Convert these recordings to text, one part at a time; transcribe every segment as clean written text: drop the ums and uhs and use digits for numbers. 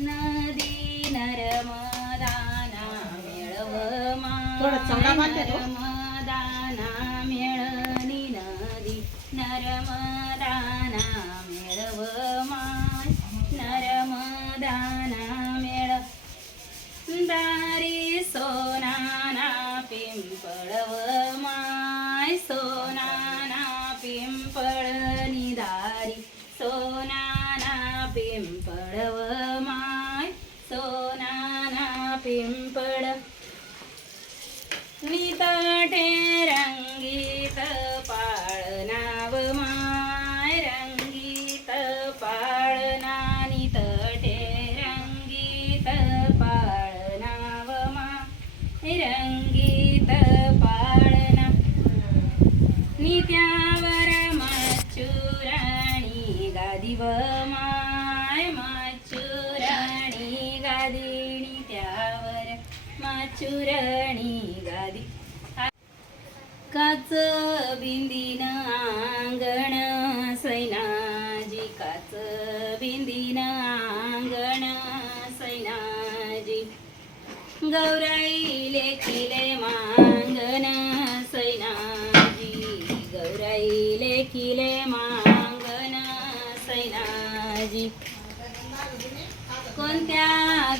नदी नर्मदाना मेळव नर्मदाना मेळणी नदी नर्मदाना मेळव माय नर्मदाना मेळ दारी सोनाना पिंपळव माय सोनाना पिंपळनी दारी सोनाना पिंपळव माय सोनाना पिंपळ नितटे रंगीत पाळनाव माय रंगीत पाळना नितटे रंगीत पाळनाव माय रंगीत पाळना नित्यावर मच्छुराणी गादीव माय मच्छुराणी गादी नित्यावर मच्छुराणी गादी काच बिंदीन अंगण सैनाजी काच बिंदीन अंगण सैनाजी गौराई लेखिले मांगन सैनाजी गौराई लेखिले मांगन सैनाजी कोणत्या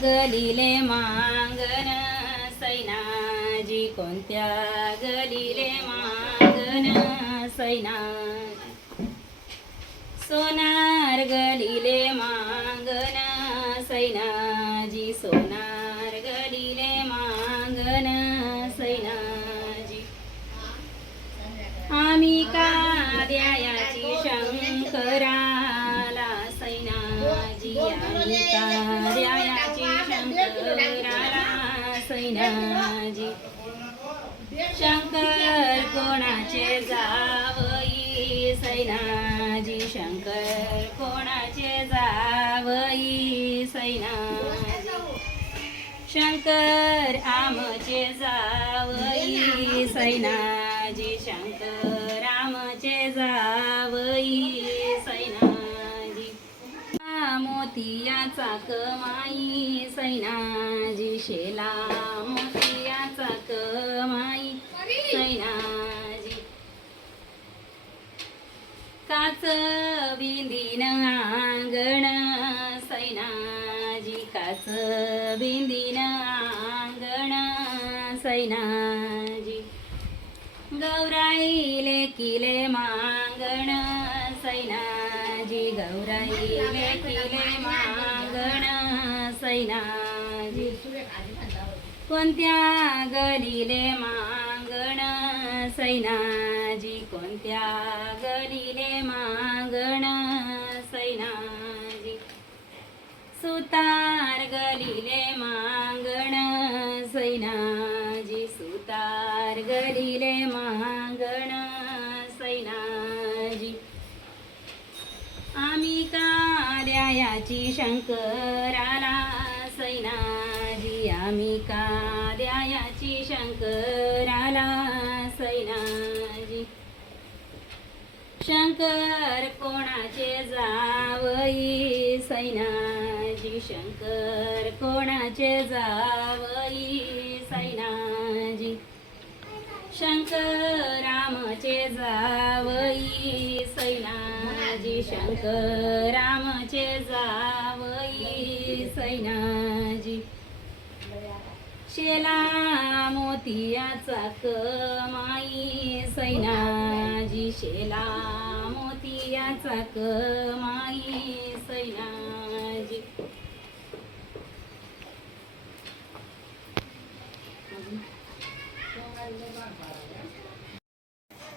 गलीले मांगन सैनाजी कोणत्या गलीले मांगन सैनाजी सोनार गलीले मांगन सैनाजी सोनार गलीले मांगन सैनाजी आम्ही का द्यायाची शंकराला सैनाजी आम्ही का द्यायाची शंकराला सैनाजी शंकर कोणाचे जावई सैनाजी शंकर कोणाचे जावई सैनाजी शंकर आमचे जावई सैनाजी शंकर आमचे जावई सैनाजी मोतियाचा कमाई सैनाजी शेला मोतियाचा कमाई सैनाजी काच बिंदीन अंगण सैनाजी काच बिंदीन अंगण सैनाजी गौराई लेकिले मांगण सैनाजी गौराई लेकिले मांगण सैनाजी कोणत्या गलीले मांगण सैनाजी कोणत्या गलीले मांगण सैनाजी सुतार गलीले मांगण सैनाजी सुतार गलीले मांगण सैनाजी आम्ही का द्यायाची शंकराला सैनाजी आम्ही का द्यायाची शंकराला सैनाजी शंकर कोणाचे जावई सैनाजी शंकर कोणाचे जावई सैनाजी शंकर रामचे जावई सैनाजी शंकर रामचे जावई सैनाजी शेला मोतियाचा कमाई सैनाजी शेला मोतियाचा कमाई सैनाजी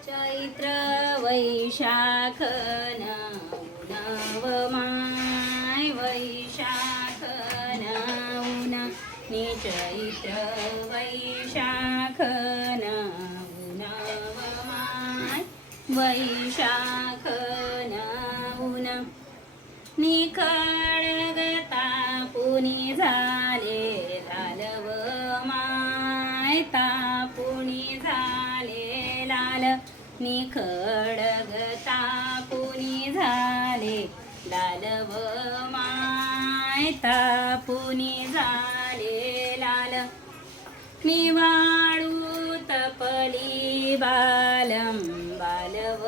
चैत्र वैशाख नव माय वैशाख नवना नि चैत्र वैशाख नव माय वैशाख नवना निखळगता पुनी झाले लालव माय तापुनी झाले लाल निखळगता पुनी झाले लालव माय माय तापुनी झाले लाल निवाळू तपली बालम बालव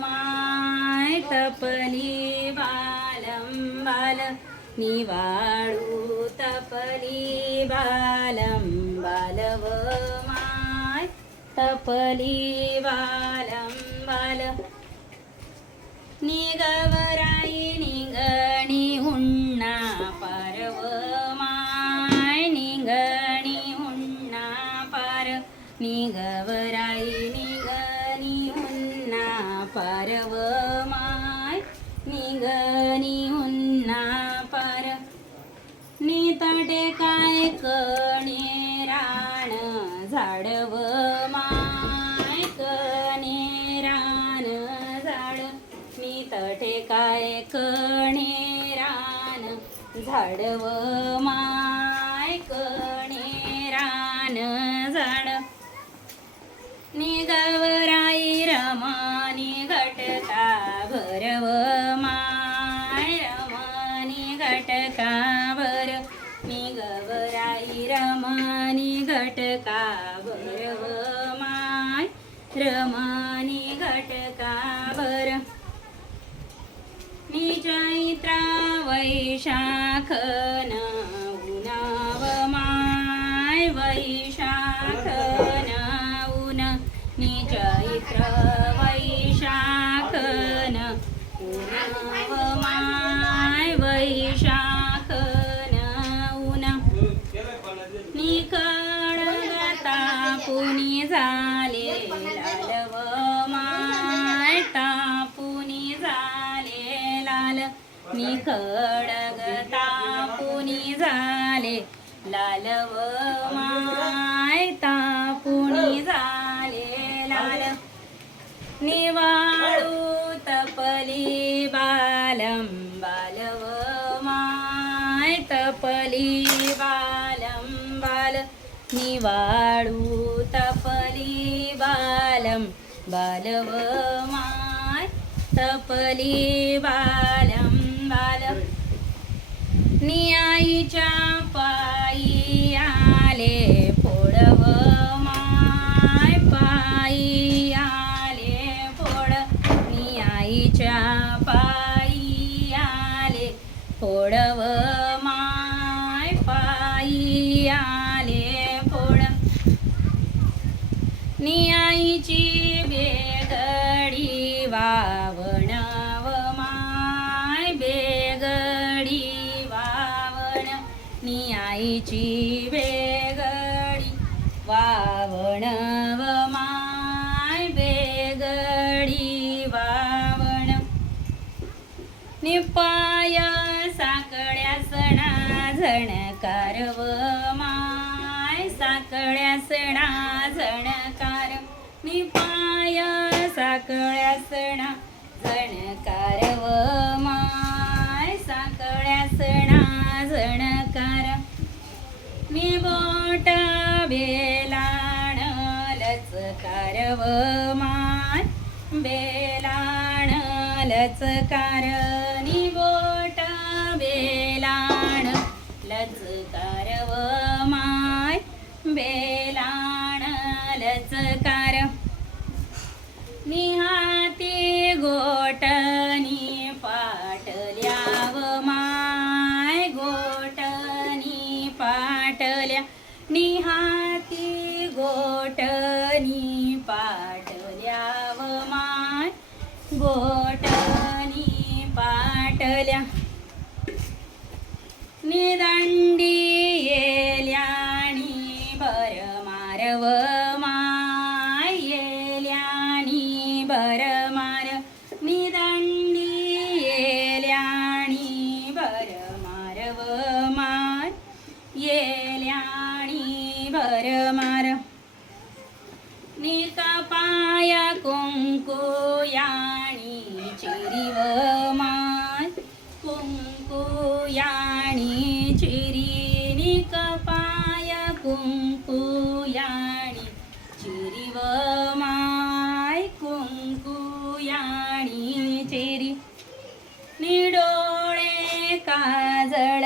माय तपली बालम बाल निवाळू तपली बालम बालव माय तपली बालम बाल निगवराई निगणी हुन्ना पारव माय निगणी हुन्ना पार निगवराई निगणी हुन्ना पारव माय निगणी हुन्ना पार नितटे काय कणे राण झाडव माय कणे रान झाड नितटे काय कणे रान झाडव माय कणे रान झाड निगवराई रमानी घटका भरव माय रमानी घटका भर निगवराई रमानी घटका भरव माय रमानी घटका भर निचैत्रा वैशाख उनाव माय वैशाख उन निचैत्र वैशाख उनाव माय वैशाख उन निखळगता पुनी झाले लालव माय तापुनी झाले लाल निखळगता पुनी झाले लालव माय तापुनी झाले लाल निवाळू तपली बालम बालव माय तपली बालम बाल निवाळू तपली बालम बालव माय तपली बालम बाल नियाईच्या पायी आले फोडव माय पायी आले फोड नियाईच्या पायी आले फोडव माय पायी आले फोड नियाईची बेगडी वावणव माय बेगडी वावण नियाईची बेगडी वावणव माय बेगडी वावण निपाय साकळ्या सणा झणकारव माय साकळ्या सणा झणकार निपाय साकळ्या सणा झणकारव माय साकळ्या सणा झणकार निबोट बेलाण लचकारव माय बेलाण लचकार निबोट बेलाण लचकारव माय बेलाण लचकार निहाती गोटनी पाटल्याव माय गोटनी पाटल्या निहाती गोटनी पाटल्याव माय गोटनी पाटल्या निदंडी येल्याणी भर मारव माय येल्याणी भर मार निदंडी येल्याणी भर मारव माय येल्याणी भर मार निकपाया कुंकू याणी चिरीव माय कुंकू याणी चिरी निकपाया कुंकू याणी चिरीव माय कुंकू याणी चिरी निडोळे काजळ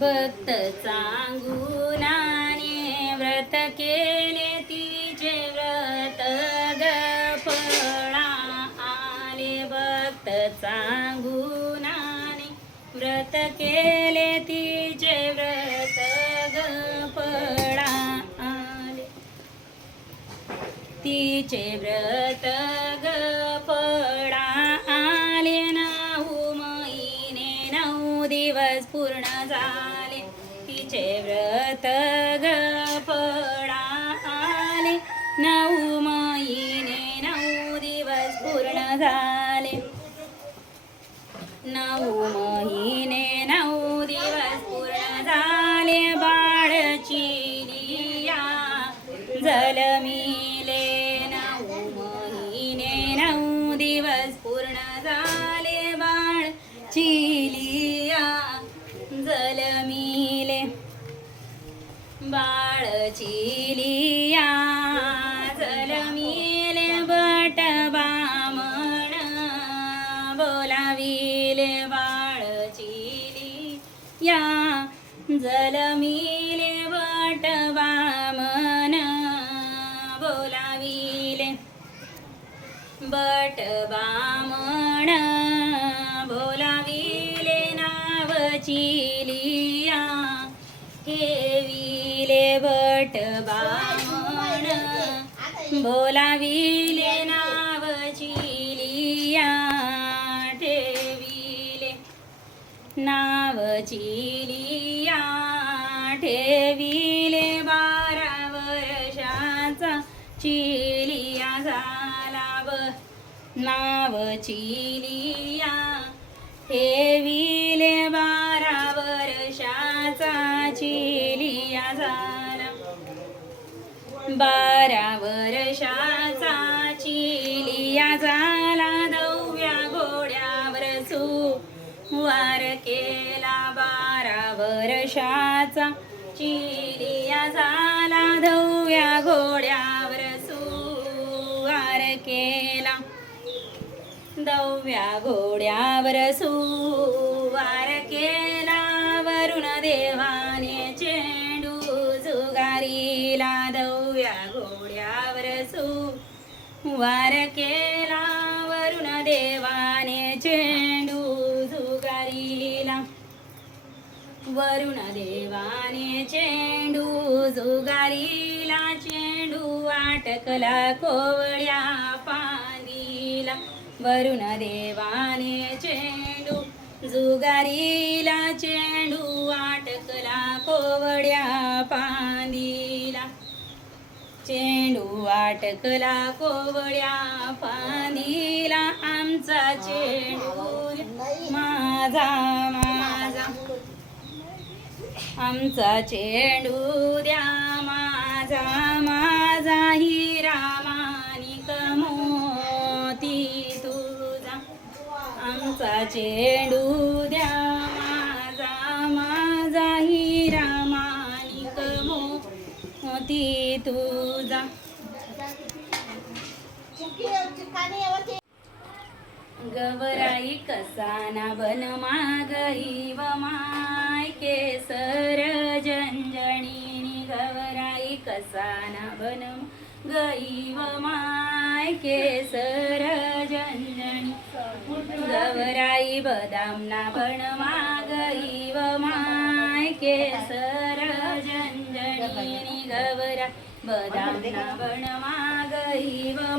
भक्त चांगुनाने व्रत केले तिचे व्रत ग फळा आले. भक्त चांगुनाने व्रत केले तिचे व्रत ग फळा आले. तिचे व्रत ग फळा आले. 9 महिने 9 दिवस पूर्ण झाले. तिचे व्रत ग फळा आले. 9 महिने 9 दिवस पूर्ण झाले. 9 महिने 9 दिवस पूर्ण झाले. बाळची लिया जलमिले. 9 महिने 9 दिवस पूर्ण झाले. बाळची लिया जलमिले. बाळची लिया जलमिले. भट बामण बोलाविले. बाळची लिया जलमिले. भट बामण बोलाविले. भट बामण बोलाविले. नावची लिया ठेविले. भट बामण बोलाविले. नावची लिया ठेविले. नावची लिया ठेविले. 12 वर्षाचा चिलिया झाला. नावची लिया ठेविले. 12 वर्षाचा चिलिया झाला. 12 वर्षाचा चिलिया झाला. 9व्या घोड्यावर सुवार केला. 12 वर्षाचा चिलिया झाला. 9व्या घोड्यावर सुवार केला. 9व्या घोड्यावर सुवार केला. वरुण देवाने चेंडू जुगारीला. 9व्या घोड्यावर सुवार केला. वरुण देवाने चेंडू जुगारीला. वरुण देवाने चेंडू जुगारीला. चेंडू अटकला कोवळ्या फांदीला. वरुण देवाने चेंडू जुगारीला. चेंडू अटकला कोवळ्या फांदीला. चेंडू अटकला कोवळ्या फांदीला. आमचा चेंडू माझा माझा. आमचा चेंडू द्या माझा माझा. हिरा माणिक मोती तुझा. आमचा चेंडू द्या माझा माझा. हिरा माणिक मोती तुझा. गवराई कसाना बन मागरी व माय केसर झंझणीनी. गवराई कसाना बन गई व माय केसर झंझणी. गवराई बदामना बन मागई व माय केसर झंझणीनी. गवरा बदामना बन मागई व